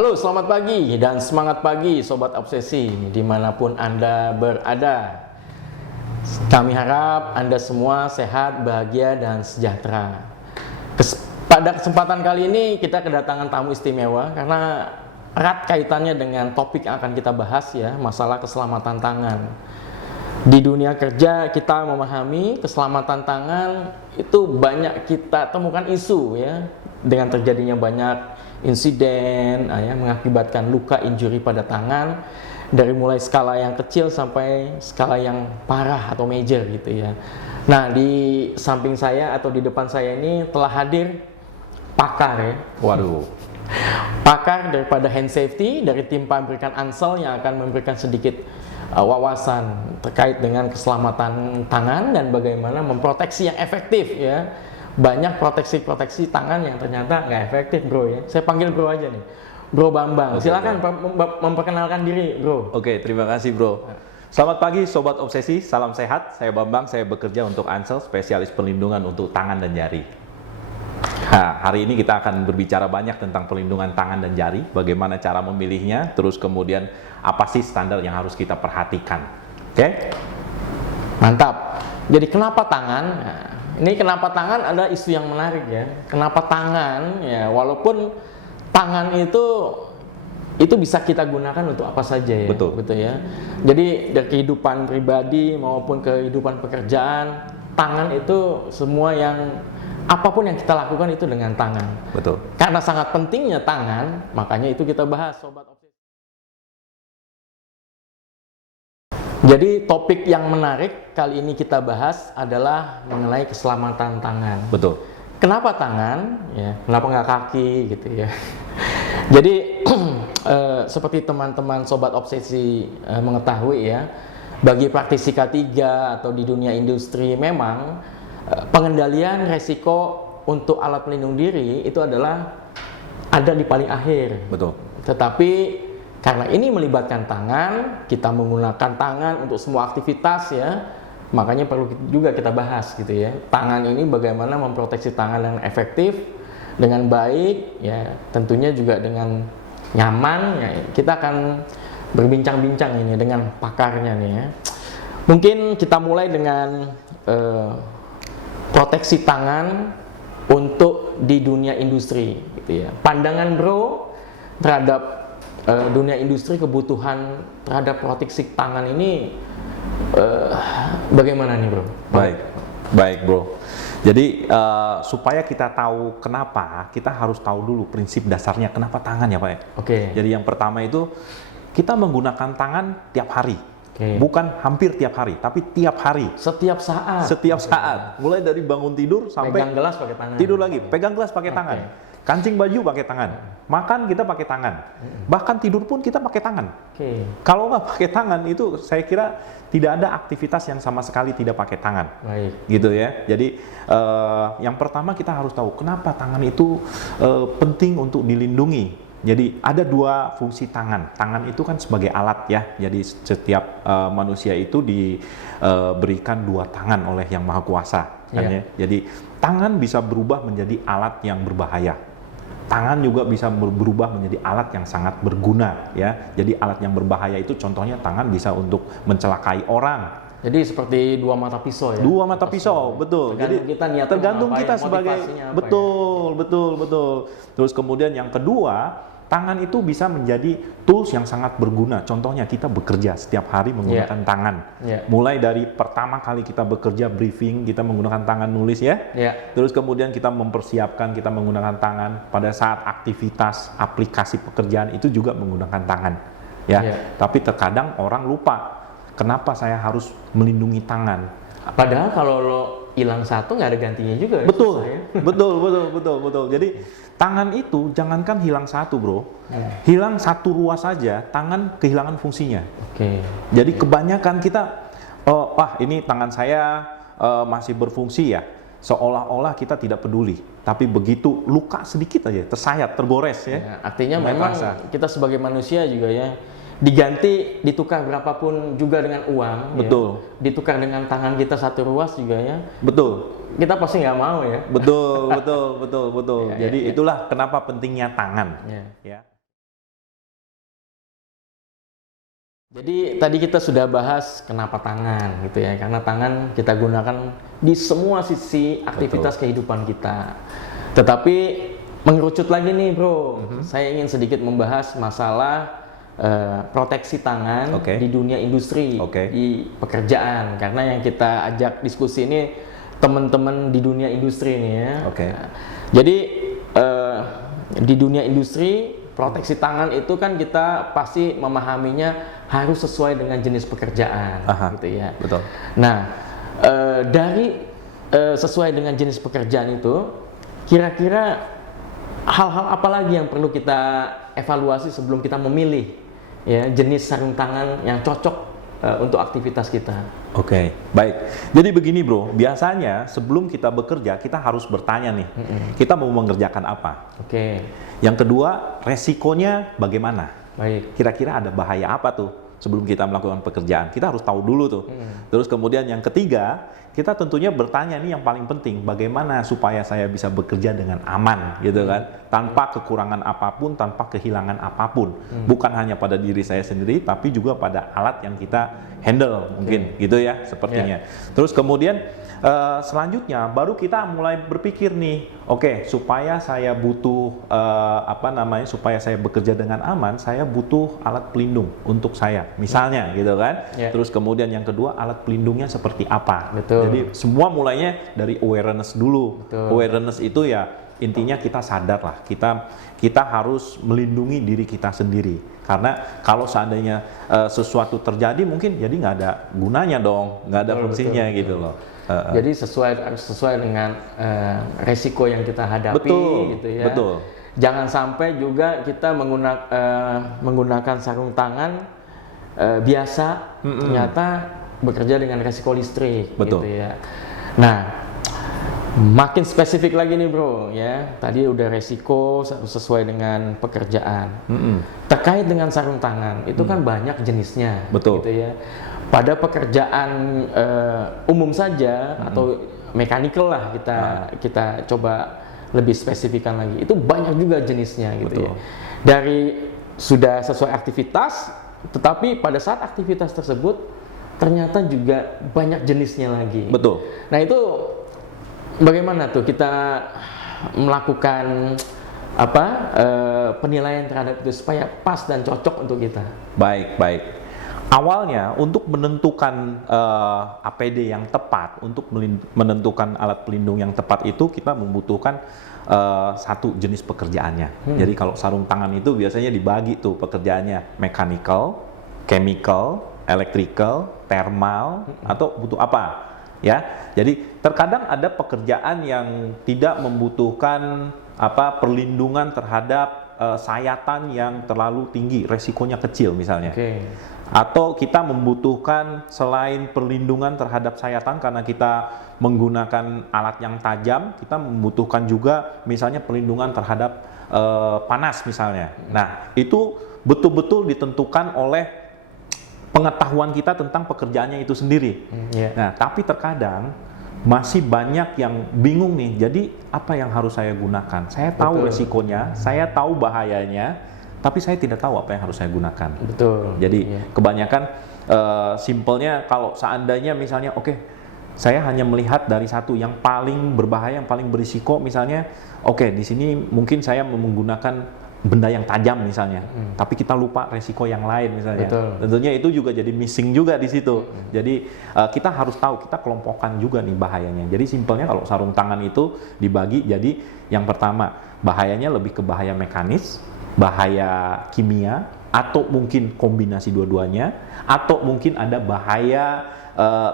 Halo, selamat pagi dan semangat pagi Sobat Obsesi dimanapun Anda berada. Kami harap Anda semua sehat, bahagia, dan sejahtera. Pada kesempatan kali ini kita kedatangan tamu istimewa karena erat kaitannya dengan topik yang akan kita bahas ya, masalah keselamatan tangan. Di dunia kerja kita memahami keselamatan tangan itu banyak kita temukan isu ya, dengan terjadinya banyak insiden ya, mengakibatkan luka injury pada tangan dari mulai skala yang kecil sampai skala yang parah atau major gitu ya. Nah, di samping saya atau di depan saya ini telah hadir pakar ya. Waduh. Pakar daripada hand safety dari tim pabrikan Ansel yang akan memberikan sedikit wawasan terkait dengan keselamatan tangan dan bagaimana memproteksi yang efektif ya. Banyak proteksi tangan yang ternyata nggak efektif bro ya. Saya panggil bro aja nih, Bro Bambang. Silakan memperkenalkan diri bro. Oke, terima kasih bro. Selamat pagi Sobat Obsesi, salam sehat. Saya Bambang, saya bekerja untuk Ansel, spesialis perlindungan untuk tangan dan jari. Nah, hari ini kita akan berbicara banyak tentang perlindungan tangan dan jari, bagaimana cara memilihnya, terus kemudian apa sih standar yang harus kita perhatikan. Oke? Mantap. Jadi kenapa tangan? Nah, ini kenapa tangan ada isu yang menarik ya. Kenapa tangan? Ya, walaupun tangan itu bisa kita gunakan untuk apa saja ya. Betul. Gitu ya. Jadi dari kehidupan pribadi maupun kehidupan pekerjaan, tangan itu semua yang apapun yang kita lakukan itu dengan tangan. Betul. Karena sangat pentingnya tangan, makanya itu kita bahas Sobat Obsesi. Jadi topik yang menarik kali ini kita bahas adalah mengenai keselamatan tangan. Betul. Kenapa tangan? Ya, kenapa nggak kaki gitu ya? Jadi seperti teman-teman Sobat Obsesi mengetahui ya, bagi praktisi K3 atau di dunia industri memang pengendalian resiko untuk alat pelindung diri itu adalah ada di paling akhir. Betul. Tetapi karena ini melibatkan tangan, kita menggunakan tangan untuk semua aktivitas ya, makanya perlu juga kita bahas gitu ya. Tangan ini bagaimana memproteksi tangan dengan efektif, dengan baik ya, tentunya juga dengan nyaman ya. Kita akan berbincang-bincang ini dengan pakarnya nih ya. Mungkin kita mulai dengan proteksi tangan untuk di dunia industri gitu ya. Pandangan bro terhadap dunia industri, kebutuhan terhadap proteksi tangan ini bagaimana nih bro? Baik bro. Jadi supaya kita tahu kenapa, kita harus tahu dulu prinsip dasarnya kenapa tangan ya Pak ya. Oke. Jadi yang pertama itu kita menggunakan tangan tiap hari. Bukan hampir tiap hari, tapi tiap hari. Setiap saat. Setiap saat. Mulai dari bangun tidur sampai pegang gelas pakai tangan. Tidur lagi, pegang gelas pakai tangan. Kancing baju pakai tangan. Makan kita pakai tangan. Bahkan tidur pun kita pakai tangan. Kalau nggak pakai tangan itu saya kira tidak ada aktivitas yang sama sekali tidak pakai tangan. Baik. Gitu ya. Jadi yang pertama kita harus tahu kenapa tangan itu penting untuk dilindungi. Jadi ada dua fungsi tangan. Tangan itu kan sebagai alat ya. Jadi setiap manusia itu diberikan dua tangan oleh Yang Maha Kuasa. Kan ya? Jadi tangan bisa berubah menjadi alat yang berbahaya. Tangan juga bisa berubah menjadi alat yang sangat berguna ya. Jadi alat yang berbahaya itu contohnya tangan bisa untuk mencelakai orang. Jadi seperti dua mata pisau ya. Dua mata pisau, betul. Tergantung Jadi kita niatnya tergantung apa kita ya, sebagai betul. Terus kemudian yang kedua, tangan itu bisa menjadi tools yang sangat berguna. Contohnya kita bekerja setiap hari menggunakan tangan. Mulai dari pertama kali kita bekerja briefing, kita menggunakan tangan nulis ya. Terus kemudian kita mempersiapkan, kita menggunakan tangan. Pada saat aktivitas aplikasi pekerjaan itu juga menggunakan tangan. Tapi terkadang orang lupa, kenapa saya harus melindungi tangan? Padahal kalau lo hilang satu nggak ada gantinya juga. Betul, ya? betul. Jadi tangan itu jangankan hilang satu bro, hilang satu ruas saja, tangan kehilangan fungsinya. Jadi kebanyakan kita, ini tangan saya masih berfungsi ya, seolah-olah kita tidak peduli. Tapi begitu luka sedikit aja, tersayat, tergores ya. Artinya memang kita sebagai manusia juga ya, diganti, ditukar berapapun juga dengan uang. Betul. Ya. Ditukar dengan tangan kita satu ruas juga ya. Betul. Kita pasti nggak mau ya. Betul. Jadi itulah kenapa pentingnya tangan. Ya. Jadi tadi kita sudah bahas kenapa tangan gitu ya, karena tangan kita gunakan di semua sisi aktivitas kehidupan kita. Tetapi mengerucut lagi nih bro, saya ingin sedikit membahas masalah proteksi tangan di dunia industri, di pekerjaan. Karena yang kita ajak diskusi ini teman-teman di dunia industri nih ya. Jadi di dunia industri proteksi tangan itu kan kita pasti memahaminya harus sesuai dengan jenis pekerjaan, gitu ya. Betul. Nah, dari sesuai dengan jenis pekerjaan itu, kira-kira hal-hal apa lagi yang perlu kita evaluasi sebelum kita memilih ya jenis sarung tangan yang cocok untuk aktivitas kita? Oke, baik. Jadi begini bro, biasanya sebelum kita bekerja kita harus bertanya nih, kita mau mengerjakan apa? Yang kedua, resikonya bagaimana? Baik. Kira-kira ada bahaya apa tuh sebelum kita melakukan pekerjaan? Kita harus tahu dulu tuh. Terus kemudian yang ketiga, kita tentunya bertanya nih yang paling penting, bagaimana supaya saya bisa bekerja dengan aman gitu kan, tanpa kekurangan apapun, tanpa kehilangan apapun. Bukan hanya pada diri saya sendiri, tapi juga pada alat yang kita handle mungkin gitu ya sepertinya. Terus kemudian selanjutnya baru kita mulai berpikir nih, oke, supaya saya butuh supaya saya bekerja dengan aman, saya butuh alat pelindung untuk saya, misalnya gitu kan. Terus kemudian yang kedua, alat pelindungnya seperti apa? Jadi semua mulainya dari awareness dulu. Awareness itu ya intinya kita sadar lah, kita harus melindungi diri kita sendiri. Karena kalau seandainya sesuatu terjadi mungkin jadi nggak ada gunanya dong, nggak ada fungsinya gitu loh. Jadi sesuai dengan resiko yang kita hadapi, gitu ya. Jangan sampai juga kita menggunakan sarung tangan biasa, ternyata bekerja dengan resiko listrik, gitu ya. Nah, makin spesifik lagi nih bro, ya. Tadi udah resiko sesuai dengan pekerjaan. Terkait dengan sarung tangan, itu kan banyak jenisnya, gitu ya. Pada pekerjaan umum saja atau mechanical lah kita coba lebih spesifikkan lagi. Itu banyak juga jenisnya gitu ya. Dari sudah sesuai aktivitas, tetapi pada saat aktivitas tersebut ternyata juga banyak jenisnya lagi. Nah itu bagaimana tuh kita melakukan penilaian terhadap itu supaya pas dan cocok untuk kita? Baik. Awalnya untuk menentukan APD yang tepat, untuk menentukan alat pelindung yang tepat itu kita membutuhkan satu jenis pekerjaannya. Jadi kalau sarung tangan itu biasanya dibagi tuh pekerjaannya mechanical, chemical, electrical, thermal, atau butuh apa ya. Jadi terkadang ada pekerjaan yang tidak membutuhkan perlindungan terhadap sayatan yang terlalu tinggi, resikonya kecil misalnya. Atau kita membutuhkan selain perlindungan terhadap sayatan karena kita menggunakan alat yang tajam, kita membutuhkan juga misalnya perlindungan terhadap panas misalnya. Nah, itu betul-betul ditentukan oleh pengetahuan kita tentang pekerjaannya itu sendiri. Nah, tapi terkadang masih banyak yang bingung nih. Jadi apa yang harus saya gunakan? Saya tahu resikonya, saya tahu bahayanya, tapi saya tidak tahu apa yang harus saya gunakan. Jadi kebanyakan simpelnya kalau seandainya misalnya saya hanya melihat dari satu yang paling berbahaya, yang paling berisiko misalnya, di sini mungkin saya menggunakan benda yang tajam misalnya, tapi kita lupa resiko yang lain misalnya. Tentunya itu juga jadi missing juga di situ. Jadi kita harus tahu, kita kelompokkan juga nih bahayanya. Jadi simpelnya kalau sarung tangan itu dibagi jadi yang pertama bahayanya lebih ke bahaya mekanis, bahaya kimia, atau mungkin kombinasi dua-duanya, atau mungkin ada bahaya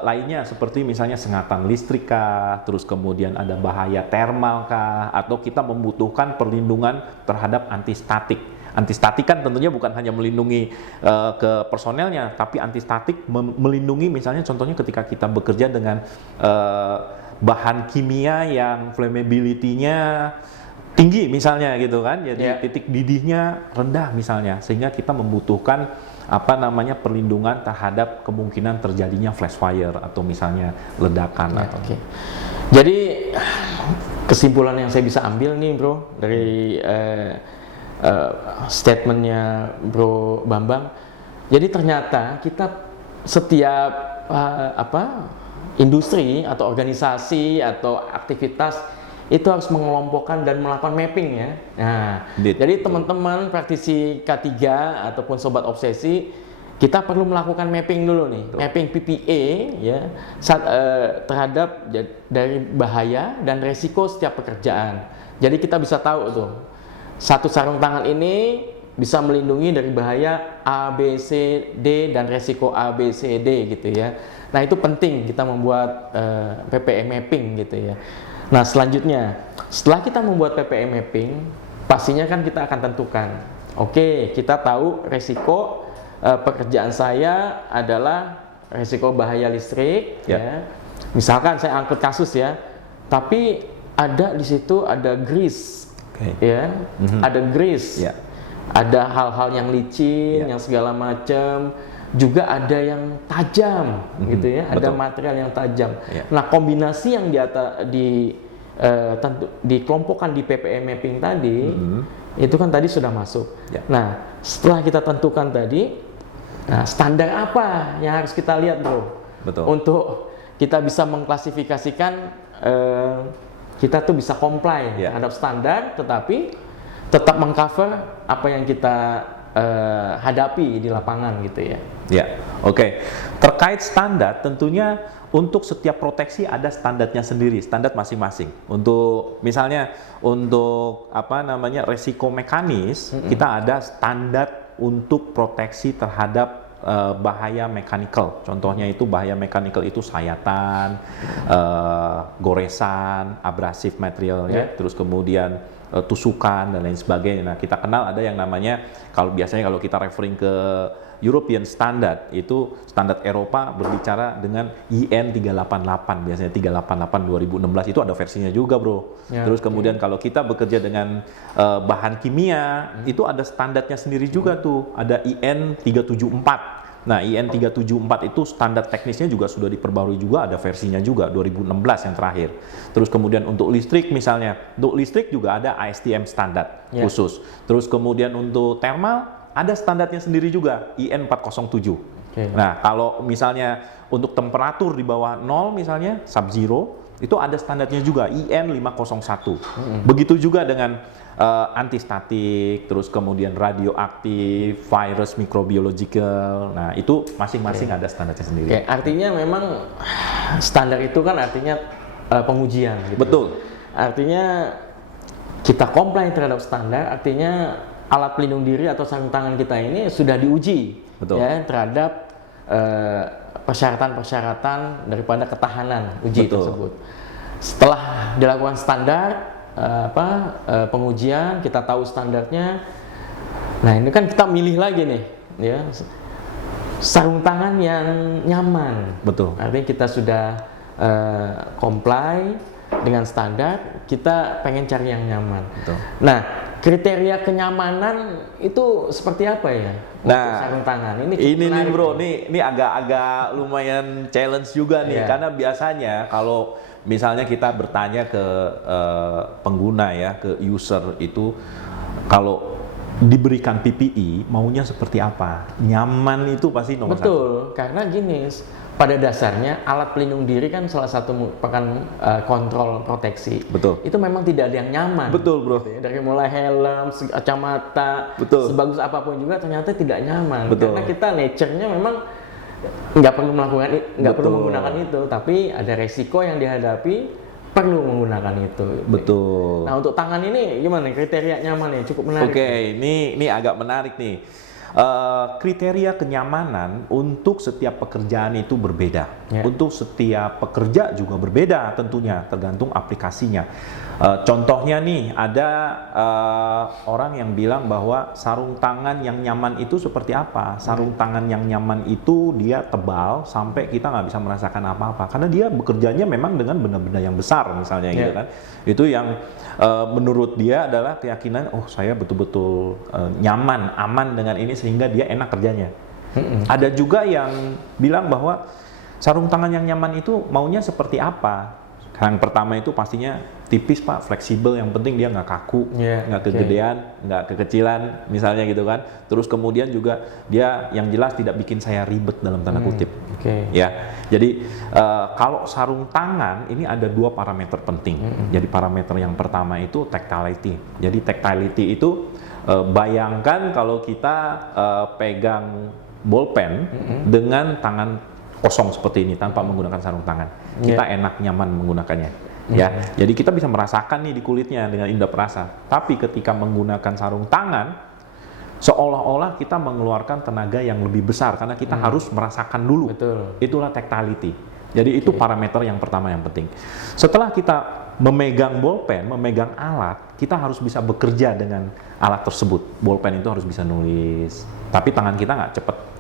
lainnya seperti misalnya sengatan listrik kah, terus kemudian ada bahaya termal kah, atau kita membutuhkan perlindungan terhadap antistatik. Antistatik kan tentunya bukan hanya melindungi ke personelnya, tapi antistatik melindungi misalnya contohnya ketika kita bekerja dengan bahan kimia yang flammability-nya tinggi misalnya gitu kan, jadi titik didihnya rendah misalnya, sehingga kita membutuhkan perlindungan terhadap kemungkinan terjadinya flash fire atau misalnya ledakan. Jadi kesimpulan yang saya bisa ambil nih bro dari statementnya Bro Bambang, Jadi ternyata kita setiap industri atau organisasi atau aktivitas itu harus mengelompokkan dan melakukan mapping ya. Nah, jadi teman-teman praktisi K3 ataupun sobat obsesi, kita perlu melakukan mapping dulu nih, mapping PPA ya terhadap dari bahaya dan resiko setiap pekerjaan. Jadi kita bisa tahu tuh, satu sarung tangan ini bisa melindungi dari bahaya A, B, C, D dan resiko A, B, C, D gitu ya. Nah itu penting kita membuat PPE mapping gitu ya. Nah selanjutnya, setelah kita membuat PPE mapping, pastinya kan kita akan tentukan, oke, kita tahu resiko pekerjaan saya adalah resiko bahaya listrik, ya. Misalkan saya angkut kasus ya, tapi ada di situ ada grease, ya, ada grease, ada hal-hal yang licin, yang segala macam. Juga ada yang tajam, gitu ya, ada material yang tajam. Nah, kombinasi yang dikelompokkan di PPE mapping tadi, itu kan tadi sudah masuk. Nah, setelah kita tentukan tadi, nah, standar apa yang harus kita lihat, bro? Untuk kita bisa mengklasifikasikan, kita tuh bisa comply terhadap standar, tetapi tetap mengcover apa yang kita hadapi di lapangan gitu ya. Oke. Terkait standar, tentunya untuk setiap proteksi ada standarnya sendiri, standar masing-masing. Untuk misalnya untuk resiko mekanis, kita ada standar untuk proteksi terhadap bahaya mechanical. Contohnya itu bahaya mechanical itu sayatan, goresan, abrasif material terus kemudian tusukan dan lain sebagainya. Nah, kita kenal ada yang namanya, kalau kita referring ke European Standard, itu standar Eropa berbicara dengan IN 388, biasanya 388 2016 itu ada versinya juga, bro. Terus kemudian kalau kita bekerja dengan bahan kimia, itu ada standarnya sendiri juga tuh, ada IN 374. Nah, IN 374 itu standar teknisnya juga sudah diperbarui juga, ada versinya juga 2016 yang terakhir. Terus kemudian untuk listrik misalnya, untuk listrik juga ada ASTM standar khusus. Terus kemudian untuk thermal ada standarnya sendiri juga, IN 407. Nah, kalau misalnya untuk temperatur di bawah 0 misalnya, sub-zero, itu ada standarnya juga, IN 501. Begitu juga dengan antistatik, terus kemudian radioaktif, virus, microbiological. Nah, itu masing-masing ada standarnya sendiri. Artinya memang standar itu kan artinya pengujian gitu. Betul. Artinya kita comply terhadap standar, artinya alat pelindung diri atau sarung tangan kita ini sudah diuji ya terhadap persyaratan-persyaratan daripada ketahanan uji tersebut. Setelah dilakukan standar pengujian, kita tahu standarnya. Nah, ini kan kita milih lagi nih ya sarung tangan yang nyaman. Artinya kita sudah comply dengan standar, kita pengen cari yang nyaman. Nah, kriteria kenyamanan itu seperti apa ya? Nah, sarung tangan ini nih bro, ini agak lumayan challenge juga nih, karena biasanya kalau misalnya kita bertanya ke pengguna ya, ke user itu, kalau diberikan PPE maunya seperti apa? Nyaman itu pasti nomor satu. Betul, karena gini, pada dasarnya alat pelindung diri kan salah satu merupakan kontrol proteksi. Itu memang tidak ada yang nyaman. Bro. Dari mulai helm, kacamata, sebagus apapun juga ternyata tidak nyaman. Karena kita nature-nya memang nggak perlu perlu menggunakan itu, tapi ada resiko yang dihadapi, perlu menggunakan itu. Nah, untuk tangan ini gimana kriteria nyaman ya? Cukup menarik. Ini agak menarik nih. Kriteria kenyamanan untuk setiap pekerjaan itu berbeda. Untuk setiap pekerja juga berbeda tentunya, tergantung aplikasinya. Contohnya nih, ada orang yang bilang bahwa sarung tangan yang nyaman itu seperti apa? Sarung tangan yang nyaman itu dia tebal sampai kita nggak bisa merasakan apa-apa, karena dia bekerjanya memang dengan benda-benda yang besar misalnya gitu kan. Itu yang menurut dia adalah keyakinan, oh saya betul-betul nyaman, aman dengan ini sehingga dia enak kerjanya. Ada juga yang bilang bahwa sarung tangan yang nyaman itu maunya seperti apa? Yang pertama itu pastinya tipis Pak, fleksibel, yang penting dia nggak kaku, nggak kegedean, nggak kekecilan, misalnya gitu kan. Terus kemudian juga dia yang jelas tidak bikin saya ribet dalam tanda kutip. Ya, jadi kalau sarung tangan ini ada 2 parameter penting. Jadi parameter yang pertama itu tactility. Jadi tactility itu bayangkan kalau kita pegang bolpen dengan tangan kosong seperti ini tanpa menggunakan sarung tangan, kita enak nyaman menggunakannya, ya. Jadi kita bisa merasakan nih di kulitnya dengan indera perasa. Tapi ketika menggunakan sarung tangan, seolah-olah kita mengeluarkan tenaga yang lebih besar karena kita harus merasakan dulu. Itulah tactility. Jadi itu parameter yang pertama yang penting. Setelah kita memegang bolpen, memegang alat, kita harus bisa bekerja dengan alat tersebut. Bolpen itu harus bisa nulis, tapi tangan kita nggak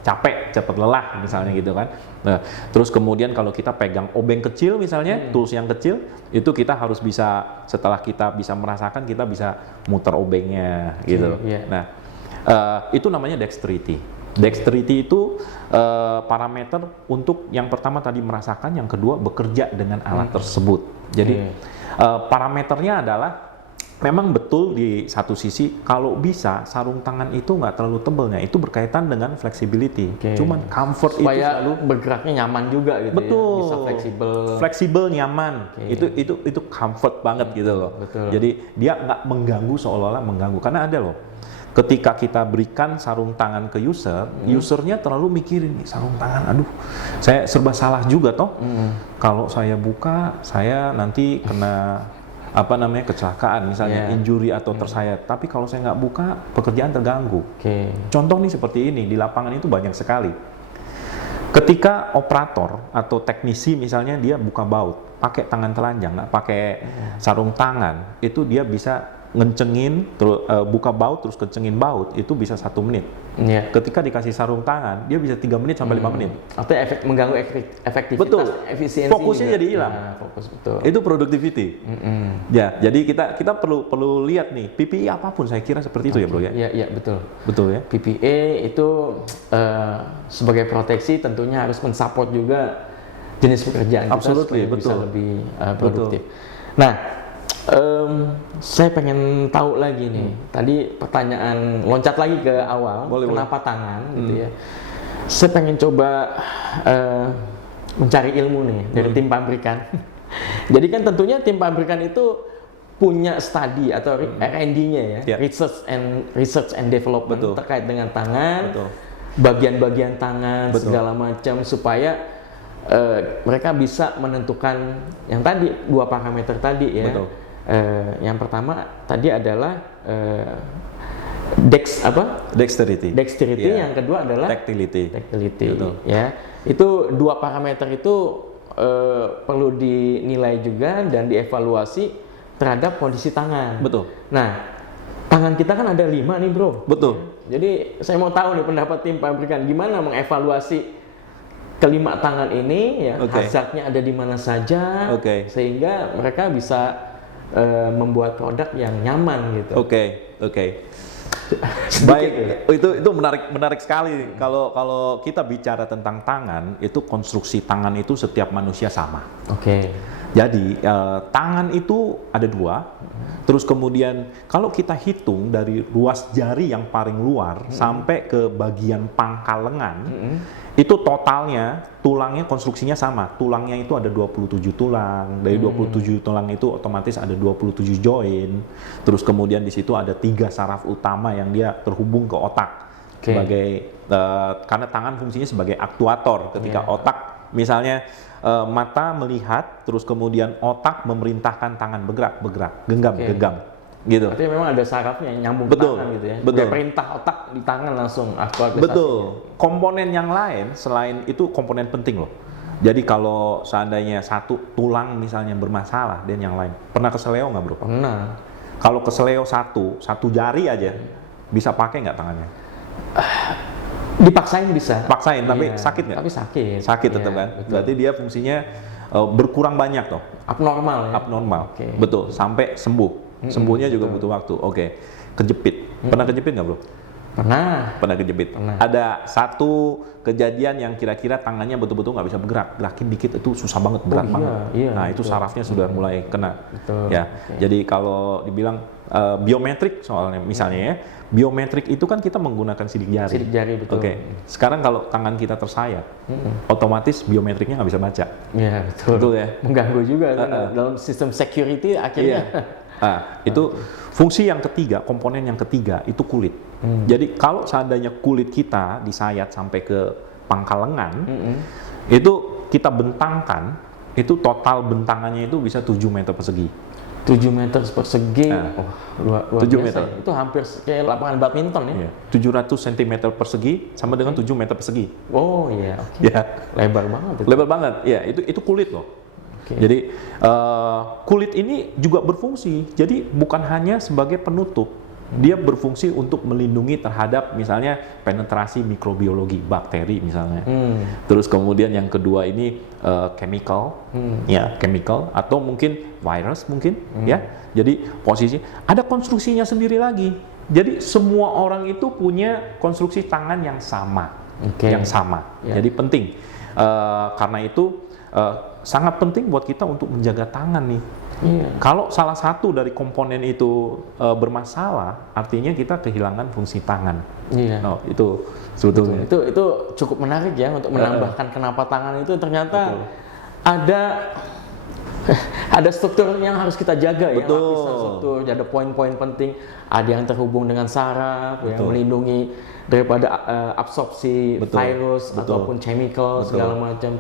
capek, cepat lelah misalnya gitu kan. Nah, terus kemudian kalau kita pegang obeng kecil misalnya, tools yang kecil, itu kita harus bisa, setelah kita bisa merasakan, kita bisa muter obengnya gitu. Nah, itu namanya dexterity. Dexterity itu parameter untuk yang pertama tadi merasakan, yang kedua bekerja dengan alat tersebut. Jadi parameternya adalah memang betul di satu sisi kalau bisa sarung tangan itu nggak terlalu tebalnya, itu berkaitan dengan flexibility. Cuman comfort supaya itu selalu bergeraknya nyaman juga gitu. Betul. Ya? Bisa fleksibel, nyaman. Itu comfort banget gitu loh. Jadi dia nggak mengganggu, seolah-olah mengganggu, karena ada loh. Ketika kita berikan sarung tangan ke usernya terlalu mikirin nih sarung tangan, aduh, saya serba salah juga toh. Kalau saya buka, saya nanti kena kecelakaan misalnya, injury atau tersayat. Tapi kalau saya nggak buka, pekerjaan terganggu. Contoh nih seperti ini, di lapangan itu banyak sekali. Ketika operator atau teknisi misalnya dia buka baut, pakai tangan telanjang, nggak pakai sarung tangan, itu dia bisa ngencengin, buka baut terus kencengin baut, itu bisa 1 menit. Ketika dikasih sarung tangan, dia bisa 3 menit sampai 5 menit. Artinya mengganggu efektivitas, efisiensi. Fokusnya juga. jadi hilang. Fokus, betul. Itu productivity. Ya, jadi kita perlu lihat nih, PPE apapun saya kira seperti itu ya, Bro ya. Iya, betul. Betul ya. PPE itu sebagai proteksi tentunya harus mensupport juga jenis pekerjaan kita supaya bisa lebih produktif. Nah, saya pengen tahu lagi nih. Tadi pertanyaan loncat lagi ke awal, kenapa tangan gitu ya. Saya pengen coba mencari ilmu nih dari tim pabrikan. Jadi kan tentunya tim pabrikan itu punya studi atau R&D-nya ya, research and development terkait dengan tangan, bagian-bagian tangan, segala macam, supaya mereka bisa menentukan yang tadi 2 parameter tadi ya. Yang pertama tadi adalah dexterity. Yang kedua adalah tactility. Ya, itu 2 parameter itu perlu dinilai juga dan dievaluasi terhadap kondisi tangan. Nah, tangan kita kan ada 5 nih, Bro. Jadi saya mau tahu nih pendapat tim pabrikan gimana mengevaluasi kelima tangan ini ya, hazardnya ada di mana saja, sehingga mereka bisa membuat produk yang nyaman gitu. Baik, itu menarik sekali. Kalau kita bicara tentang tangan, itu konstruksi tangan itu setiap manusia sama. Jadi tangan itu ada 2. Terus kemudian kalau kita hitung dari ruas jari yang paling luar sampai ke bagian pangkal lengan, itu totalnya tulangnya konstruksinya sama. Tulangnya itu ada 27 tulang. Dari 27 tulang itu otomatis ada 27 join. Terus kemudian di situ ada 3 saraf utama yang dia terhubung ke otak. Sebagai karena tangan fungsinya sebagai aktuator. Ketika otak misalnya mata melihat, terus kemudian otak memerintahkan tangan bergerak, genggam. Gitu. Artinya memang ada sarafnya yang nyambung ke tangan gitu ya. Betul. Perintah otak di tangan langsung aktualisasinya. Betul. Komponen yang lain selain itu komponen penting loh. Jadi kalau seandainya satu tulang misalnya bermasalah dan yang lain, pernah keseleo nggak, Bro? Pernah. Kalau keseleo satu jari aja, bisa pakai nggak tangannya? Dipaksain bisa. Paksain, tapi sakit nggak? Tapi sakit. Sakit tetap kan? Betul. Berarti dia fungsinya berkurang banyak toh. Abnormal ya? Abnormal. Betul, sampai sembuh. Sembuhnya juga butuh waktu. Kejepit. Pernah kejepit nggak, Bro? Pernah kejepit. Pernah. Ada satu kejadian yang kira-kira tangannya betul-betul nggak bisa bergerak, gerakin dikit itu susah banget, berat iya, banget. iya, Nah itu betul. sarafnya sudah mulai kena. Betul, Ya, oke. jadi kalau dibilang biometrik soalnya, misalnya ya, biometrik itu kan kita menggunakan sidik jari. Sidik jari, betul. Oke. Sekarang kalau tangan kita tersayat, otomatis biometriknya nggak bisa baca. Iya, betul. Betul ya? Mengganggu juga kan dalam sistem security akhirnya. Itu fungsi yang ketiga, komponen yang ketiga itu kulit. Jadi kalau seandainya kulit kita disayat sampai ke pangkal lengan, itu kita bentangkan, itu total bentangannya itu bisa 7 meter persegi. 7 meter persegi. Wah, luar 7 biasa. meter. Itu hampir kayak lapangan badminton ya. Iya. 700 cm persegi sama dengan 7 meter persegi. Oh iya, oke. Ya, Lebar banget itu. lebar banget. Ya, itu kulit loh. Oke. Jadi kulit ini juga berfungsi. Jadi bukan hanya sebagai penutup, dia berfungsi untuk melindungi terhadap misalnya penetrasi mikrobiologi, bakteri misalnya. Terus kemudian yang kedua ini chemical, ya chemical atau mungkin virus mungkin, ya. Jadi posisi ada konstruksinya sendiri lagi. Jadi semua orang itu punya konstruksi tangan yang sama, Oke. yang sama. Ya. Jadi penting. Karena itu sangat penting buat kita untuk menjaga tangan nih. Iya. Kalau salah satu dari komponen itu bermasalah, artinya kita kehilangan fungsi tangan. Iya. Oh, itu sebetulnya. Itu cukup menarik ya untuk menambahkan kenapa tangan itu ternyata ada struktur yang harus kita jaga ya, Betul. lapisan struktur, ada poin-poin penting, ada yang terhubung dengan saraf yang Betul. melindungi daripada absorpsi Betul. virus Betul. ataupun chemical Betul. segala macam.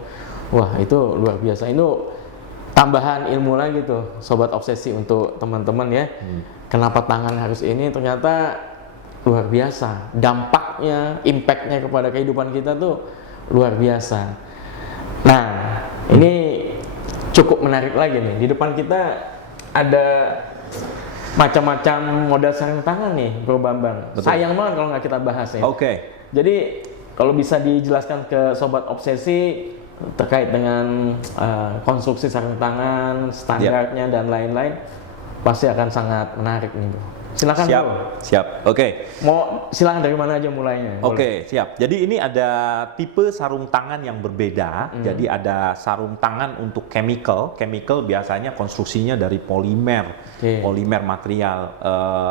Wah, itu luar biasa. Itu tambahan ilmu lagi tuh, sobat obsesi untuk teman-teman ya. Kenapa tangan harus ini? Ternyata luar biasa. Dampaknya, impactnya kepada kehidupan kita tuh luar biasa. Nah, ini cukup menarik lagi nih. Di depan kita ada macam-macam model sarung tangan nih, Bro Bambang. Betul. Sayang banget kalau nggak kita bahas ya. Oke. Jadi kalau bisa dijelaskan ke sobat obsesi terkait dengan konstruksi sarung tangan, standarnya dan lain-lain, pasti akan sangat menarik nih, Bro. Silakan, Siap, Bro. siap. Oke. Mau silakan dari mana aja mulainya? Boleh. Oke, siap. Jadi ini ada tipe sarung tangan yang berbeda. Jadi ada sarung tangan untuk chemical. Chemical biasanya konstruksinya dari polimer, Oke. polimer material.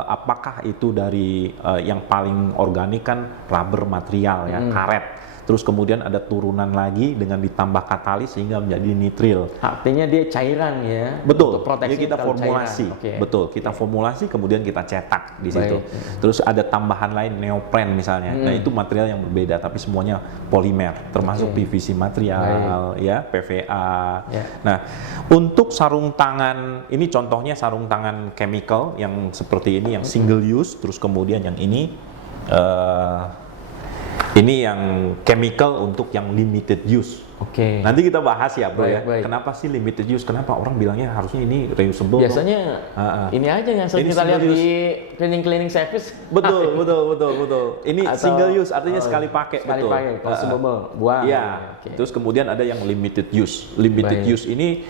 Apakah itu dari yang paling organik kan rubber material ya, karet. Terus kemudian ada turunan lagi dengan ditambah katalis sehingga menjadi nitril. Artinya dia cairan ya. Betul. Untuk proteksi Jadi kita kalau formulasi. cairan. Oke. Betul. Kita formulasi kemudian kita cetak di situ. Baik. Terus ada tambahan lain neopren misalnya. Nah, itu material yang berbeda tapi semuanya polimer, termasuk Oke. PVC material, ya, PVA. Ya. Nah, untuk sarung tangan ini contohnya sarung tangan chemical yang seperti ini yang single use, terus kemudian yang ini yang chemical untuk yang limited use. Oke. Nanti kita bahas ya, Bro ya. Baik. Kenapa sih limited use? Kenapa orang bilangnya harusnya ini reusable? Biasanya ini aja yang sering Ini kita lihat single di cleaning service. Betul. Ini Atau- single use artinya sekali pakai, Sekali betul. pakai, consumable, buang. Iya. Oke. Terus kemudian ada yang limited use. Limited Baik. use ini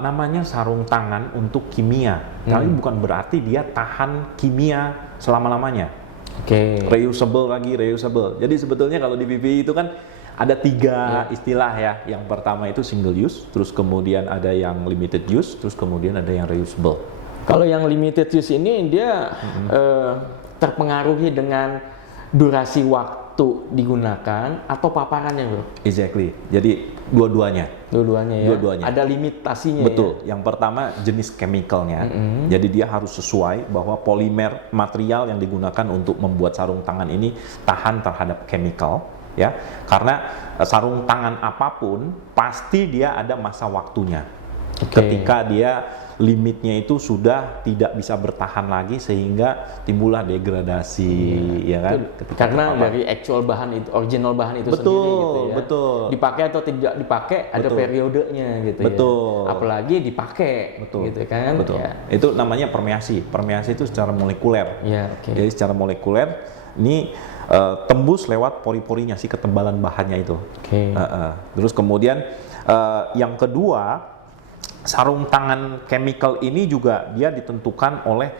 namanya sarung tangan untuk kimia. Tapi bukan berarti dia tahan kimia selama-lamanya. Oke. Reusable lagi, reusable. Jadi sebetulnya kalau di PPI itu kan ada 3 istilah ya. Yang pertama itu single use, terus kemudian ada yang limited use, terus kemudian ada yang reusable. Kalau yang limited use ini dia terpengaruhi dengan durasi waktu digunakan atau paparannya, Bro? Exactly. Jadi dua-duanya. Dua-duanya ya. Dua-duanya. Ada limitasinya. Betul. Yang pertama jenis chemicalnya. Jadi dia harus sesuai bahwa polimer material yang digunakan untuk membuat sarung tangan ini tahan terhadap chemical, ya. Karena sarung tangan apapun pasti dia ada masa waktunya. Oke. Ketika dia limitnya itu sudah tidak bisa bertahan lagi sehingga timbullah degradasi, ya kan? Ketika Karena terpapar. dari actual bahan itu, original bahan itu Betul, sendiri gitu ya. betul. Dipakai atau tidak dipakai ada Betul. periodenya gitu Betul. ya. Apalagi dipakai Betul. gitu kan. Betul. Ya. Itu namanya permeasi. Permeasi itu secara molekuler. Ya, oke. Jadi secara molekuler ini tembus lewat pori-porinya si ketebalan bahannya itu. Oke. Terus kemudian yang kedua, sarung tangan chemical ini juga dia ditentukan oleh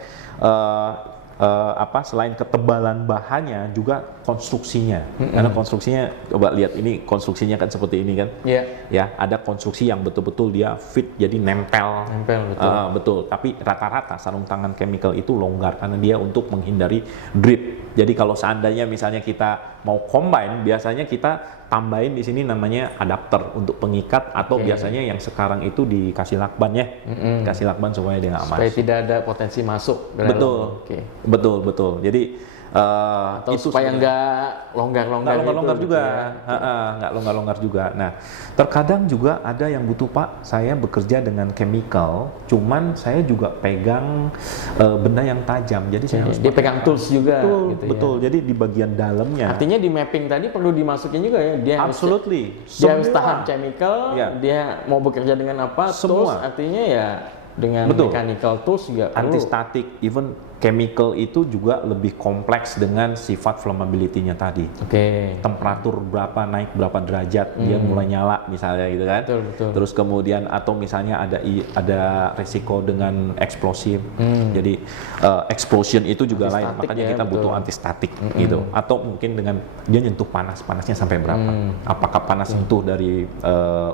selain ketebalan bahannya juga konstruksinya. Karena konstruksinya, coba lihat ini konstruksinya kan seperti ini kan. Iya. Ya, ada konstruksi yang betul-betul dia fit, jadi nempel. Betul. Betul. Tapi rata-rata sarung tangan chemical itu longgar karena dia untuk menghindari drip. Jadi kalau seandainya misalnya kita mau combine, biasanya kita tambahin di sini namanya adapter untuk pengikat, atau biasanya yang sekarang itu dikasih lakban ya. Kasih lakban supaya dia nggak Supaya masuk. tidak ada potensi masuk ke dalam. Betul. Oke. Betul. Jadi Atau itu supaya sebenarnya- nggak longgar-longgar nggak longgar-longgar gitu, juga, gitu ya. nggak longgar-longgar juga. Nah, terkadang juga ada yang butuh, Pak, saya bekerja dengan chemical, cuman saya juga pegang benda yang tajam, jadi saya harus Dia pakai pegang tools juga. betul, gitu ya. betul. Jadi di bagian dalamnya. Artinya di mapping tadi perlu dimasukin juga ya. Dia harus Absolutely. dia harus Semua. tahan chemical, Ya. dia mau bekerja dengan apa, Semua. tools, artinya ya dengan Betul. mechanical tools juga perlu. Anti-static, even chemical itu juga lebih kompleks dengan sifat flammability-nya tadi. Oke. Temperatur berapa, naik berapa derajat, dia mulai nyala misalnya gitu kan. Betul. Terus kemudian atau misalnya ada resiko dengan eksplosif. Jadi explosion itu juga lain, Anti-static makanya ya, kita butuh betul. anti-static gitu. Atau mungkin dengan dia nyentuh panasnya sampai berapa? Apakah panas sentuh dari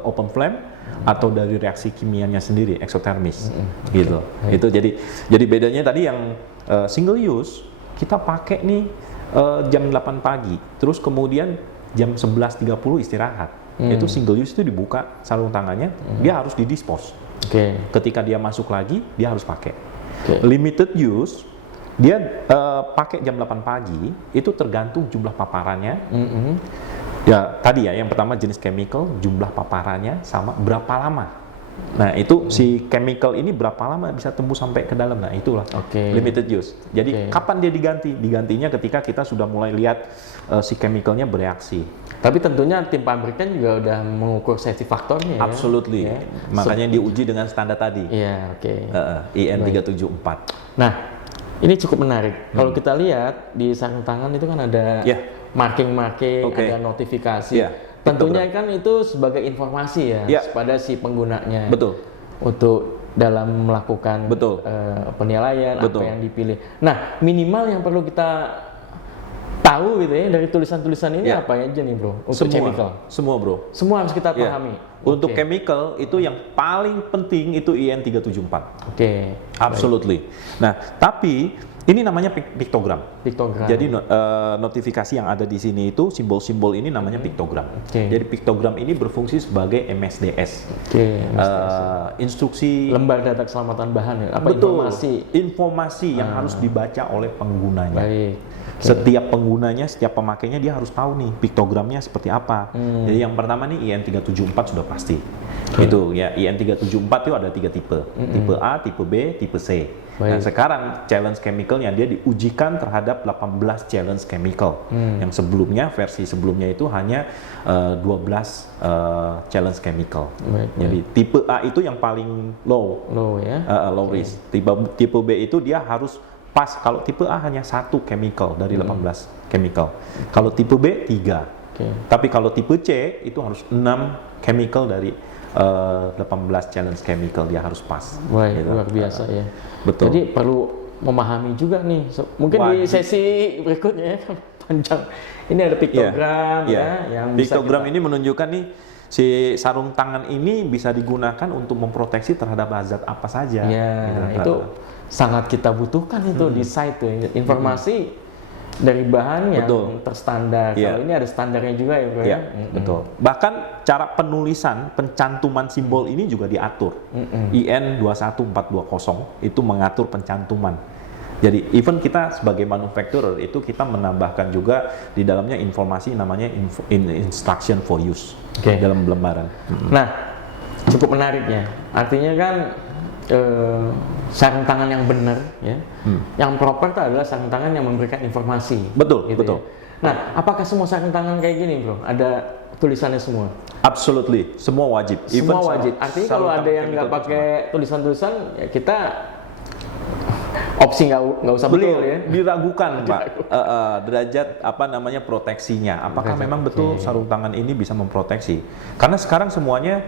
open flame atau dari reaksi kimianya sendiri, eksotermis gitu. Itu jadi bedanya tadi yang single use kita pakai nih jam 8 pagi, terus kemudian jam 11.30 istirahat. Itu single use itu dibuka sarung tangannya, dia harus didispose. Oke. Ketika dia masuk lagi, dia harus pakai. Oke. Limited use, dia pakai jam 8 pagi, itu tergantung jumlah paparannya. Ya tadi ya, yang pertama jenis chemical, jumlah paparannya, sama berapa lama. Nah itu si chemical ini berapa lama bisa tembus sampai ke dalam. Nah itulah Oke. limited use. Jadi Oke. kapan dia diganti? Digantinya ketika kita sudah mulai lihat si chemicalnya bereaksi. Tapi tentunya tim pabrikan juga udah mengukur safety faktornya ya. Absolutely. Ya. Makanya diuji dengan standar tadi. Iya, oke. IN 374. Nah, ini cukup menarik. Kalau kita lihat di sarung tangan itu kan ada Ya. marking-marking, Oke. ada notifikasi. Ya. Tentunya kan itu sebagai informasi ya, Ya. kepada si penggunanya. Betul. Untuk dalam melakukan Betul. penilaian Betul. apa yang dipilih. Nah, minimal yang perlu kita tahu gitu ya dari tulisan-tulisan ini Ya. apa aja nih, Bro? Untuk chemical. Semua bro. Semua harus kita Ya. pahami. Untuk Oke. chemical itu yang paling penting itu IN 374. Oke. Absolutely. Nah, tapi ini namanya piktogram. Piktogram. Jadi notifikasi yang ada di sini itu simbol-simbol ini namanya piktogram. Oke. Jadi piktogram ini berfungsi sebagai MSDS. Oke. Instruksi Lembar data keselamatan bahan ya. Apa betul, informasi? informasi yang harus dibaca oleh penggunanya. Baik. Setiap penggunanya, setiap pemakainya dia harus tahu nih piktogramnya seperti apa. Jadi yang pertama nih IN 374 sudah pasti. Itu ya, IN 374 itu ada 3 tipe. Tipe A, tipe B, tipe C. Nah, Baik. sekarang challenge chemicalnya dia diujikan terhadap 18 challenge chemical. Yang sebelumnya, versi sebelumnya itu hanya 12 challenge chemical. Baik, Jadi tipe A itu yang paling low. Low ya. Low risk. Tipe B itu dia harus pas. Kalau tipe A hanya 1 chemical dari 18 chemical. Kalau tipe B 3. Oke. Tapi kalau tipe C itu harus 6 chemical dari 18 challenge chemical dia harus pas. Baik, Gitu. luar biasa ya. Betul. Jadi perlu memahami juga nih. Mungkin di Wajib. sesi berikutnya ya, kan panjang. Ini ada piktogram ya, yang bisa piktogram kita- ini menunjukkan nih si sarung tangan ini bisa digunakan untuk memproteksi terhadap zat apa saja. Ya, Gitu. itu sangat kita butuhkan itu di site tuh informasi dari bahan yang Betul. terstandar. Iya. Kalau ini ada standarnya juga ya, Bro Ya, ya. betul. Bahkan cara penulisan, pencantuman simbol ini juga diatur. IN 21420 itu mengatur pencantuman. Jadi even kita sebagai manufacturer itu kita menambahkan juga di dalamnya informasi namanya instruction for use Oke. dalam lembaran. Nah, cukup menarik ya. Artinya kan sarung tangan yang benar ya, yang proper itu adalah sarung tangan yang memberikan informasi. Betul, gitu betul. ya. Nah, apakah semua sarung tangan kayak gini, Bro? Ada tulisannya semua? Absolutely, semua wajib. Semua sarung- wajib. Artinya sarung kalau ada tangan yang nggak chemical pakai tulisan-tulisan, ya kita opsi nggak usah beli betul ya. diragukan Pak. Derajat apa namanya proteksinya, apakah Derajat, memang betul sarung tangan ini bisa memproteksi, karena sekarang semuanya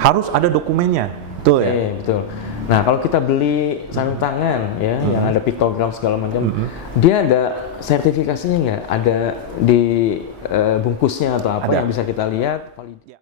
harus ada dokumennya, betul ya. Betul. Nah, kalau kita beli sarung tangan ya yang ada piktogram segala macam, dia ada sertifikasinya nggak? Ada di bungkusnya atau apa Ada. yang bisa kita lihat? Ya.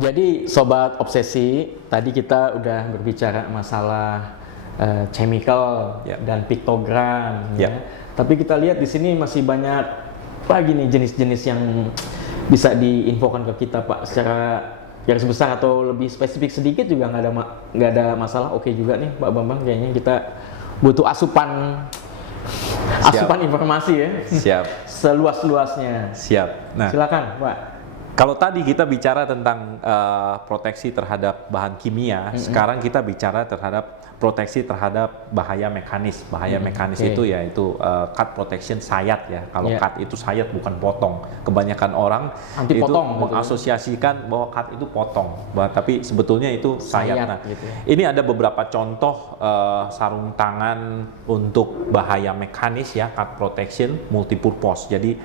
Jadi sobat obsesi, tadi kita udah berbicara masalah chemical Ya. dan piktogram, Ya. ya. Tapi kita lihat di sini masih banyak lagi nih jenis-jenis yang bisa diinfokan ke kita, Pak, secara garis besar atau lebih spesifik sedikit juga nggak ada masalah. Oke juga nih, Pak Bambang, kayaknya kita butuh asupan informasi ya, Siap. seluas-luasnya. Siap. Nah, Silakan, Pak. kalau tadi kita bicara tentang proteksi terhadap bahan kimia, sekarang kita bicara terhadap proteksi terhadap bahaya mekanis. Bahaya mekanis oke. itu yaitu cut protection sayat ya. Kalau Ya. cut itu sayat bukan potong. Kebanyakan orang Anti itu potong, gitu. mengasosiasikan bahwa cut itu potong, tapi sebetulnya itu sayat. Sayat, Nah, gitu ya. ini ada beberapa contoh sarung tangan untuk bahaya mekanis ya, cut protection multipurpose. Jadi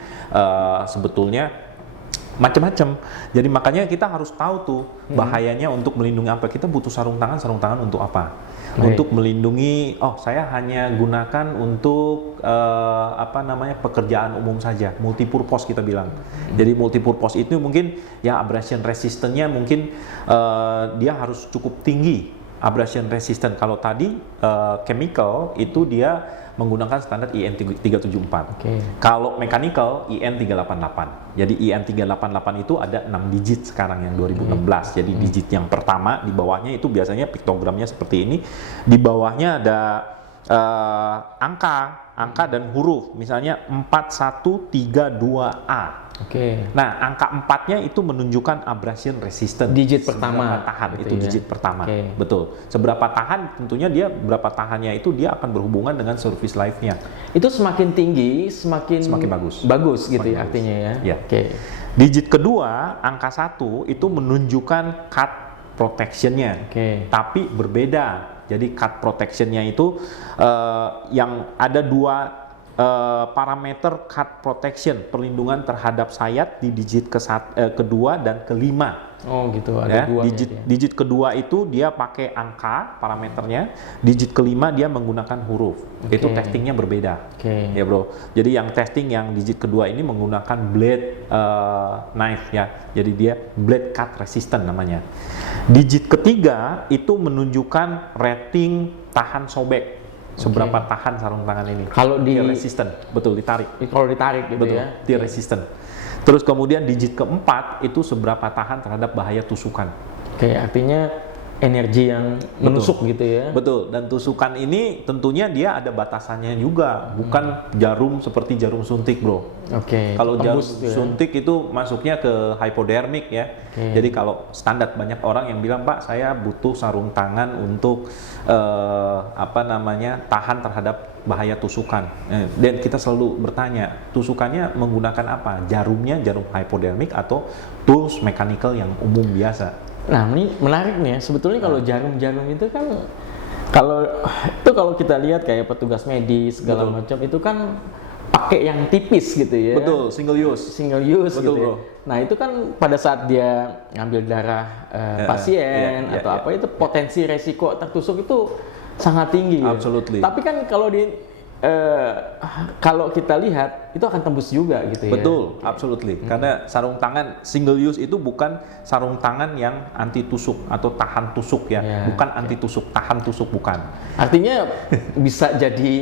sebetulnya macam-macam. Jadi makanya kita harus tahu tuh bahayanya untuk melindungi apa. Kita butuh sarung tangan untuk apa? Baik. Untuk melindungi, saya hanya gunakan untuk pekerjaan umum saja, multipurpose kita bilang. Jadi multipurpose itu mungkin ya abrasion resistance-nya mungkin dia harus cukup tinggi. Abrasion resistant, kalau tadi chemical itu dia menggunakan standar IN 374. Oke. Kalau mechanical IN 388. Jadi IN 388 itu ada 6 digit sekarang yang 2016. Jadi digit yang pertama di bawahnya itu biasanya piktogramnya seperti ini. Di bawahnya ada angka dan huruf. Misalnya 4132A. Oke. Nah, angka 4-nya itu menunjukkan abrasion resistant. Digit pertama. Seberapa tahan, gitu itu ya. digit pertama. Oke. Betul. Seberapa tahan, tentunya dia berapa tahannya itu dia akan berhubungan dengan service life-nya. Itu semakin tinggi, semakin bagus. Bagus gitu Semakin ya bagus. artinya ya. Ya. Oke. Digit kedua, angka 1 itu menunjukkan cut protection-nya. Oke. Tapi berbeda. Jadi cut protection-nya itu yang ada dua parameter cut protection, perlindungan terhadap sayat di digit kedua dan kelima. Oh gitu, ada Ya, dua digit kedua itu dia pakai angka parameternya, digit kelima dia menggunakan huruf. Oke. Itu testingnya berbeda. Oke. Ya bro, jadi yang testing yang digit kedua ini menggunakan blade knife ya, jadi dia blade cut resistant namanya. Digit ketiga itu menunjukkan rating tahan sobek, seberapa tahan sarung tangan ini. Kalau di- dia resistant, betul, ditarik. Kalau ditarik gitu Betul, ya. dia resistant. Terus kemudian digit keempat itu seberapa tahan terhadap bahaya tusukan. Oke, artinya energi yang menusuk gitu ya. Betul, dan tusukan ini tentunya dia ada batasannya juga, bukan jarum seperti jarum suntik, bro. Oke. Kalau jarum tembus gitu ya. suntik itu masuknya ke hypodermic ya. Oke. Jadi kalau standar banyak orang yang bilang, Pak, saya butuh sarung tangan untuk tahan terhadap bahaya tusukan. Dan kita selalu bertanya, tusukannya menggunakan apa? Jarumnya jarum hypodermic atau tools mechanical yang umum biasa? Nah, ini menarik nih ya. Sebetulnya kalau jarum-jarum itu kan kalau kita lihat kayak petugas medis segala Betul. macam itu kan pakai yang tipis gitu ya. Betul, single use. Single use Betul, gitu ya. bro. Nah, itu kan pada saat dia ngambil darah pasien iya, atau iya. apa itu potensi resiko tertusuk itu sangat tinggi. ya. Absolutely. Tapi kan kalau kita lihat itu akan tembus juga gitu ya. Betul, absolutely. Karena sarung tangan single use itu bukan sarung tangan yang anti tusuk atau tahan tusuk ya. Ya, Bukan anti tusuk, tahan tusuk bukan. Artinya bisa jadi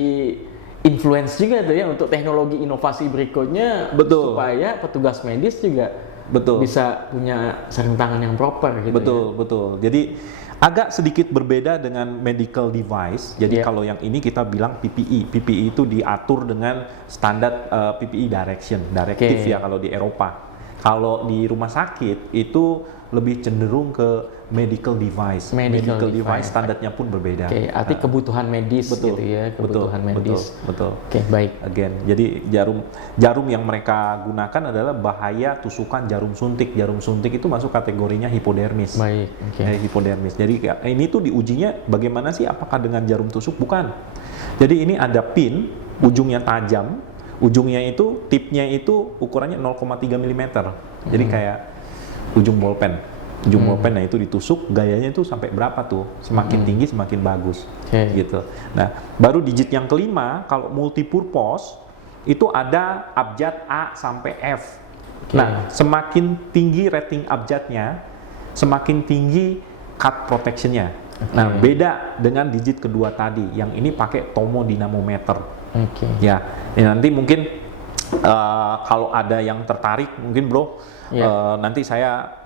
influence juga tuh ya untuk teknologi inovasi berikutnya, Betul. supaya petugas medis juga Betul. bisa punya sarung tangan yang proper gitu. Betul, betul. Jadi agak sedikit berbeda dengan medical device. Jadi Iya. kalau yang ini kita bilang PPE. PPE itu diatur dengan standar PPE directive Oke. ya kalau di Eropa. Kalau di rumah sakit itu lebih cenderung ke medical device. Medical device. standarnya pun berbeda. Oke, arti kebutuhan medis Betul, gitu ya, kebutuhan betul, medis. betul. Oke, baik. Again, jadi jarum yang mereka gunakan adalah bahaya tusukan jarum suntik. Jarum suntik itu masuk kategorinya hipodermis. Baik, oke. Hipodermis. Jadi ini tuh diujinya bagaimana sih, apakah dengan jarum tusuk? Bukan. Jadi ini ada pin, ujungnya tajam, ujungnya itu, tipnya itu ukurannya 0,3 mm. Jadi kayak ujung bolpen. Ujung bolpen, nah itu ditusuk, gayanya itu sampai berapa tuh? Semakin tinggi semakin bagus. Oke. Gitu. Nah, baru digit yang kelima, kalau multipurpose, itu ada abjad A sampai F. Oke. Nah, semakin tinggi rating abjadnya, semakin tinggi cut protection-nya. Nah, beda dengan digit kedua tadi, yang ini pakai tomodinamometer. Oke. Ya, nanti mungkin kalau ada yang tertarik, mungkin bro, Ya. nanti saya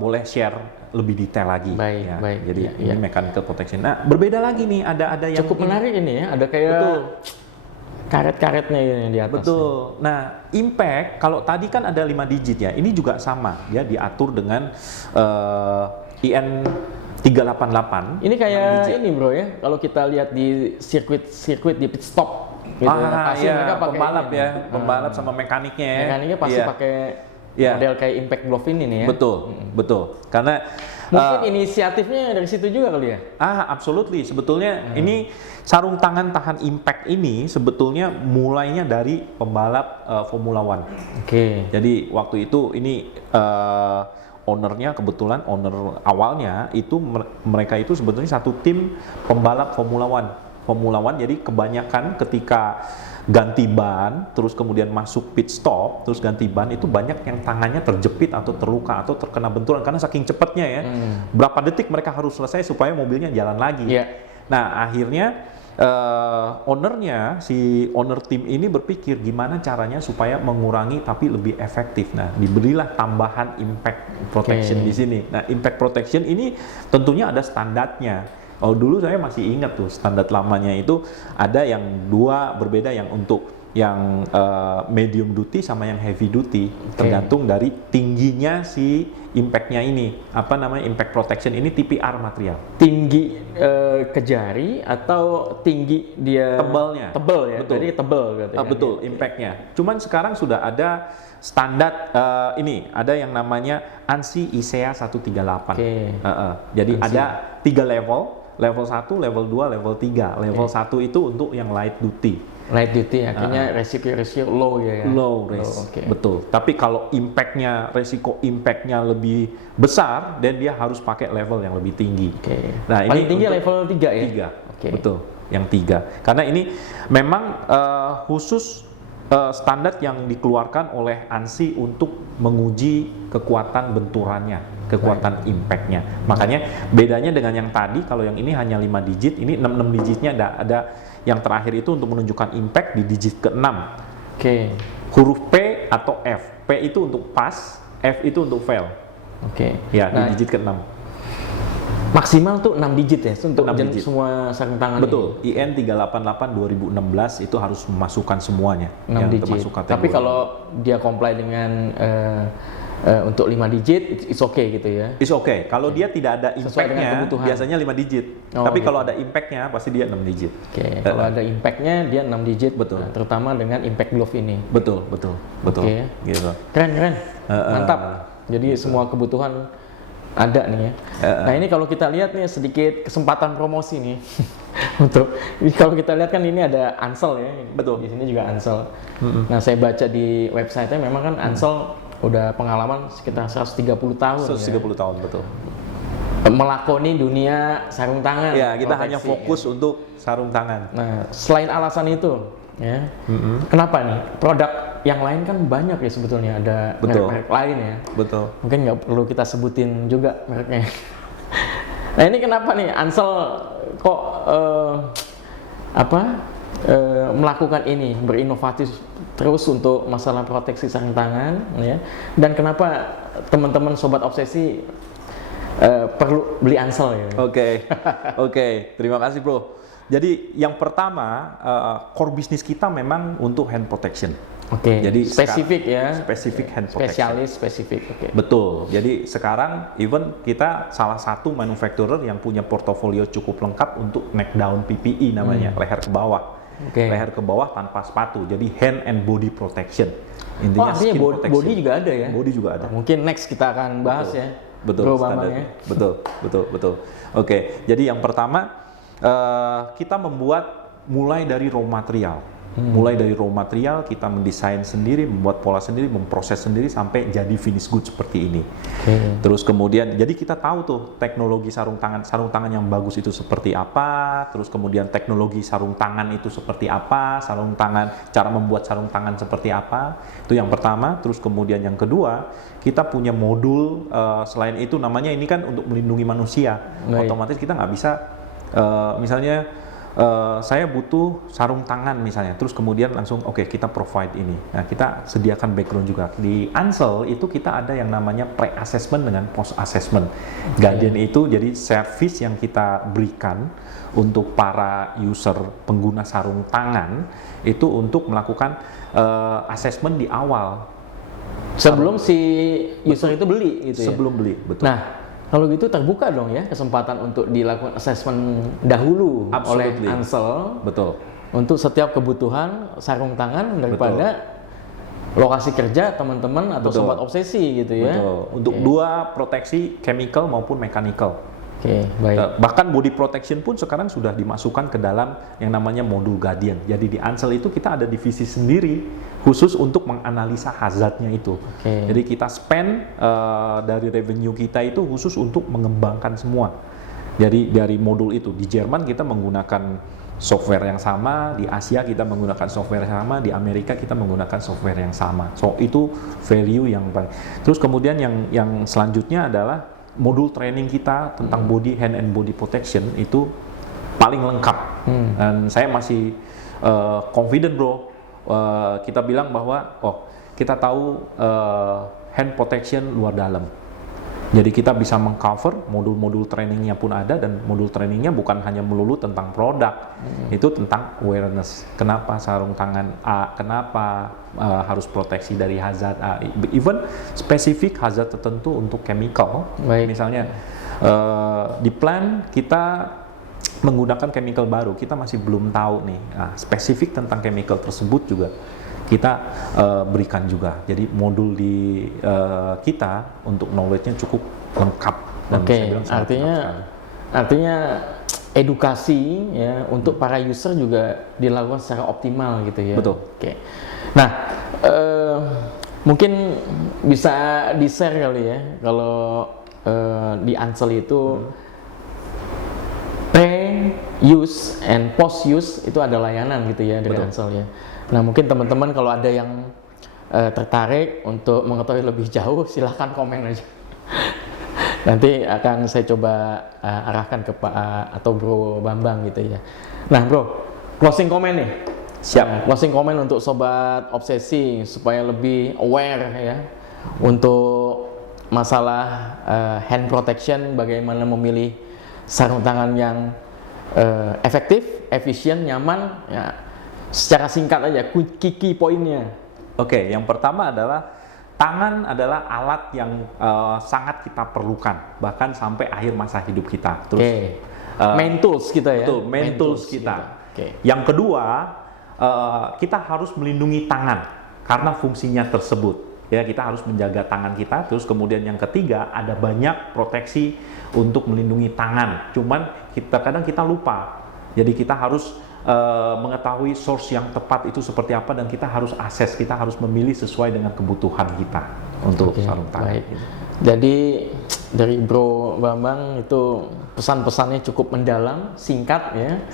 boleh share lebih detail lagi. Baik, ya. baik. Jadi Ya, ini ya. mechanical protection. Nah, berbeda lagi nih, ada yang Cukup menarik ini ya, ada kayak Betul. karet-karetnya ini di atas. Betul. Nah, impact kalau tadi kan ada 5 digit ya, ini juga sama ya, diatur dengan IN 388. Ini kayak ini bro ya, kalau kita lihat di sirkuit di pit stop gitu. Pasti Iya, mereka pakai pembalap ini. ya, pembalap sama mekaniknya ya. Mekaniknya pasti Iya. pakai Iya. model kayak impact glove ini nih ya. Betul, betul. Karena Mungkin inisiatifnya dari situ juga kali ya. absolutely. Sebetulnya ini sarung tangan tahan impact ini sebetulnya mulainya dari pembalap Formula One. Oke. Jadi waktu itu ini ownernya, kebetulan owner awalnya itu mereka itu sebetulnya satu tim pembalap Formula One. Formula One, jadi kebanyakan ketika ganti ban, terus kemudian masuk pit stop, terus ganti ban, itu banyak yang tangannya terjepit atau terluka atau terkena benturan karena saking cepatnya ya. Berapa detik mereka harus selesai supaya mobilnya jalan lagi. Iya. Nah, akhirnya ownernya, si owner tim ini berpikir gimana caranya supaya mengurangi tapi lebih efektif. Nah, diberilah tambahan impact protection di sini. Nah, impact protection ini tentunya ada standarnya. Oh, dulu saya masih ingat tuh standar lamanya itu ada yang dua berbeda, yang untuk yang medium duty sama yang heavy duty, tergantung dari tingginya si impactnya ini. Apa namanya, impact protection ini TPR material. Tinggi ke jari atau tinggi dia Tebalnya. Tebel ya. Betul. Jadi tebel gitu kan. Betul, impactnya. Cuman sekarang sudah ada standar ini, ada yang namanya ANSI ISEA 138. Oke. Jadi ANSI. ada 3 level. Level 1, level 2, level 3. Level 1 itu untuk yang light duty. Light duty akhirnya resiko low ya. Low risk, Oke. betul. Tapi kalau impactnya, resiko impactnya lebih besar, dan dia harus pakai level yang lebih tinggi. Oke. Nah, Paling ini tinggi untuk level 3 ya. 3, Oke. betul. Yang 3. Karena ini memang khusus standar yang dikeluarkan oleh ANSI untuk menguji kekuatan benturannya, kekuatan impactnya. Makanya bedanya dengan yang tadi, kalau yang ini hanya 5 digit, ini 6 digitnya ada yang terakhir itu untuk menunjukkan impact di digit ke-6. Oke. Huruf P atau F. P itu untuk pass, F itu untuk fail. Oke. Ya, Nah, di digit ke-6. maksimal tuh 6 digit ya untuk 6 digit. semua sarung tangan Betul, IN 388 2016 itu harus memasukkan semuanya ini. 6 yang digit. termasuk kategori. Tapi kalau dia comply dengan untuk 5 digit, it's okay gitu ya. It's okay. Kalau dia tidak ada Sesuai dengan impact-nya, kebutuhan. biasanya 5 digit. Oh, Tapi gitu. kalau ada impact-nya, pasti dia 6 digit. Oke, kalau ada impact-nya dia 6 digit. Betul. Nah, terutama dengan impact glove ini. Betul, betul, betul. Oke. Gitu. Keren. Mantap. Jadi semua kebutuhan ada nih ya. Nah, ini kalau kita lihat nih sedikit kesempatan promosi nih. Kalau kita lihat kan ini ada Ansel ya. Betul. Di sini juga Ansel. Nah, saya baca di website-nya memang kan Ansel udah pengalaman sekitar 130 tahun 130 ya. tahun, betul. Melakoni dunia sarung tangan. Ya, kita hanya proteksi, fokus ya. untuk sarung tangan. Nah, selain alasan itu, ya, kenapa nih? Produk yang lain kan banyak ya sebetulnya, ada Betul. merek-merek lain ya. Betul. Mungkin nggak perlu kita sebutin juga mereknya. Nah, ini kenapa nih Ansel kok melakukan ini, berinovatif terus untuk masalah proteksi sarung tangan, ya. Dan kenapa teman-teman sobat obsesi perlu beli Ansel ya? Oke, terima kasih bro. Jadi yang pertama, core bisnis kita memang untuk hand protection. Jadi spesifik ya. Spesifik hand protection. Spesialis spesifik. Betul. Jadi sekarang even kita salah satu manufacturer yang punya portofolio cukup lengkap untuk neck down PPE namanya, leher ke bawah. Leher ke bawah tanpa sepatu. Jadi hand and body protection. Intinya artinya skin protection. Body juga ada ya? Body juga ada. Mungkin next kita akan bahas ya. Betul. Ya. Betul. Oke. Jadi yang pertama kita membuat mulai dari raw material. Mulai dari raw material kita mendesain sendiri, membuat pola sendiri, memproses sendiri sampai jadi finish good seperti ini. Terus kemudian, jadi kita tahu tuh teknologi sarung tangan yang bagus itu seperti apa. Terus kemudian teknologi sarung tangan itu seperti apa, cara membuat sarung tangan seperti apa. Itu yang pertama. Terus kemudian yang kedua, kita punya modul selain itu namanya ini kan untuk melindungi manusia. Otomatis kita nggak bisa misalnya. Saya butuh sarung tangan misalnya, terus kemudian langsung kita provide ini. Nah, kita sediakan background juga. Di Ansel itu kita ada yang namanya pre-assessment dengan post-assessment. Guardian itu jadi service yang kita berikan untuk para user pengguna sarung tangan itu untuk melakukan assessment di awal. Sebelum si user itu beli gitu ya? Sebelum beli, betul. Nah, kalau gitu terbuka dong ya kesempatan untuk dilakukan assessment dahulu oleh Ansel. Betul. Untuk setiap kebutuhan sarung tangan daripada lokasi kerja teman-teman atau sobat obsesi gitu ya. Betul. Untuk dua proteksi chemical maupun mechanical. Baik. Bahkan body protection pun sekarang sudah dimasukkan ke dalam yang namanya modul Guardian. Jadi di Ansel itu kita ada divisi sendiri khusus untuk menganalisa hazardnya itu. Jadi kita spend dari revenue kita itu khusus untuk mengembangkan semua. Jadi dari modul itu di Jerman kita menggunakan software yang sama, di Asia kita menggunakan software yang sama, di Amerika kita menggunakan software yang sama. So itu value yang paling. Terus kemudian yang selanjutnya adalah modul training kita tentang hand and body protection itu paling lengkap. Dan saya masih confident bro. Kita bilang bahwa kita tahu hand protection luar dalam. Jadi kita bisa mengcover modul-modul trainingnya pun ada, dan modul trainingnya bukan hanya melulu tentang produk, itu tentang awareness. Kenapa sarung tangan A, kenapa harus proteksi dari hazard A, even spesifik hazard tertentu untuk chemical. Misalnya di plan kita menggunakan chemical baru, kita masih belum tahu nih spesifik tentang chemical tersebut juga kita berikan juga. Jadi modul di kita untuk knowledge-nya cukup lengkap. Dan saya bilang artinya edukasi ya untuk para user juga dilakukan secara optimal gitu ya. Betul. Nah, mungkin bisa di-share kali ya kalau di Ansel itu pre-use and post-use itu ada layanan gitu ya dari Ansel ya. Nah, mungkin teman-teman kalau ada yang tertarik untuk mengetahui lebih jauh, silahkan komen aja. Nanti akan saya coba arahkan ke Pak atau Bro Bambang gitu ya. Nah Bro, closing comment nih. Siap. Closing comment untuk sobat obsesi supaya lebih aware ya untuk masalah hand protection, bagaimana memilih sarung tangan yang efektif, efisien, nyaman ya. Secara singkat aja, key poinnya. Yang pertama adalah tangan adalah alat yang sangat kita perlukan, bahkan sampai akhir masa hidup kita. Terus main tools kita ya. Betul, main tools kita. Yang kedua, kita harus melindungi tangan karena fungsinya tersebut. Ya, kita harus menjaga tangan kita. Terus kemudian yang ketiga, ada banyak proteksi untuk melindungi tangan. Cuman kadang kita lupa. Jadi kita harus mengetahui source yang tepat itu seperti apa, dan kita harus akses, kita harus memilih sesuai dengan kebutuhan kita untuk sarung tangan. Baik. Jadi dari Bro Bambang itu pesan-pesannya cukup mendalam, singkat ya,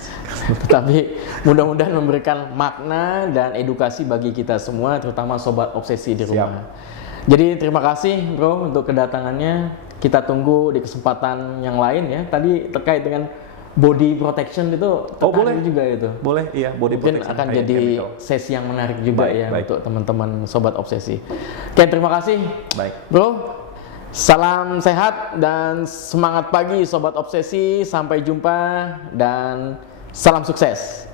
tapi mudah-mudahan memberikan makna dan edukasi bagi kita semua, terutama sobat obsesi di rumah. Jadi terima kasih Bro untuk kedatangannya. Kita tunggu di kesempatan yang lain ya. Tadi terkait dengan body protection itu tertarik boleh. juga itu. Boleh, iya, body Mungkin protection akan kayak jadi chemical. sesi yang menarik juga Baik, ya baik. untuk teman-teman sobat obsesi. Oke, terima kasih Baik. bro. Salam sehat dan semangat pagi sobat obsesi. Sampai jumpa dan salam sukses.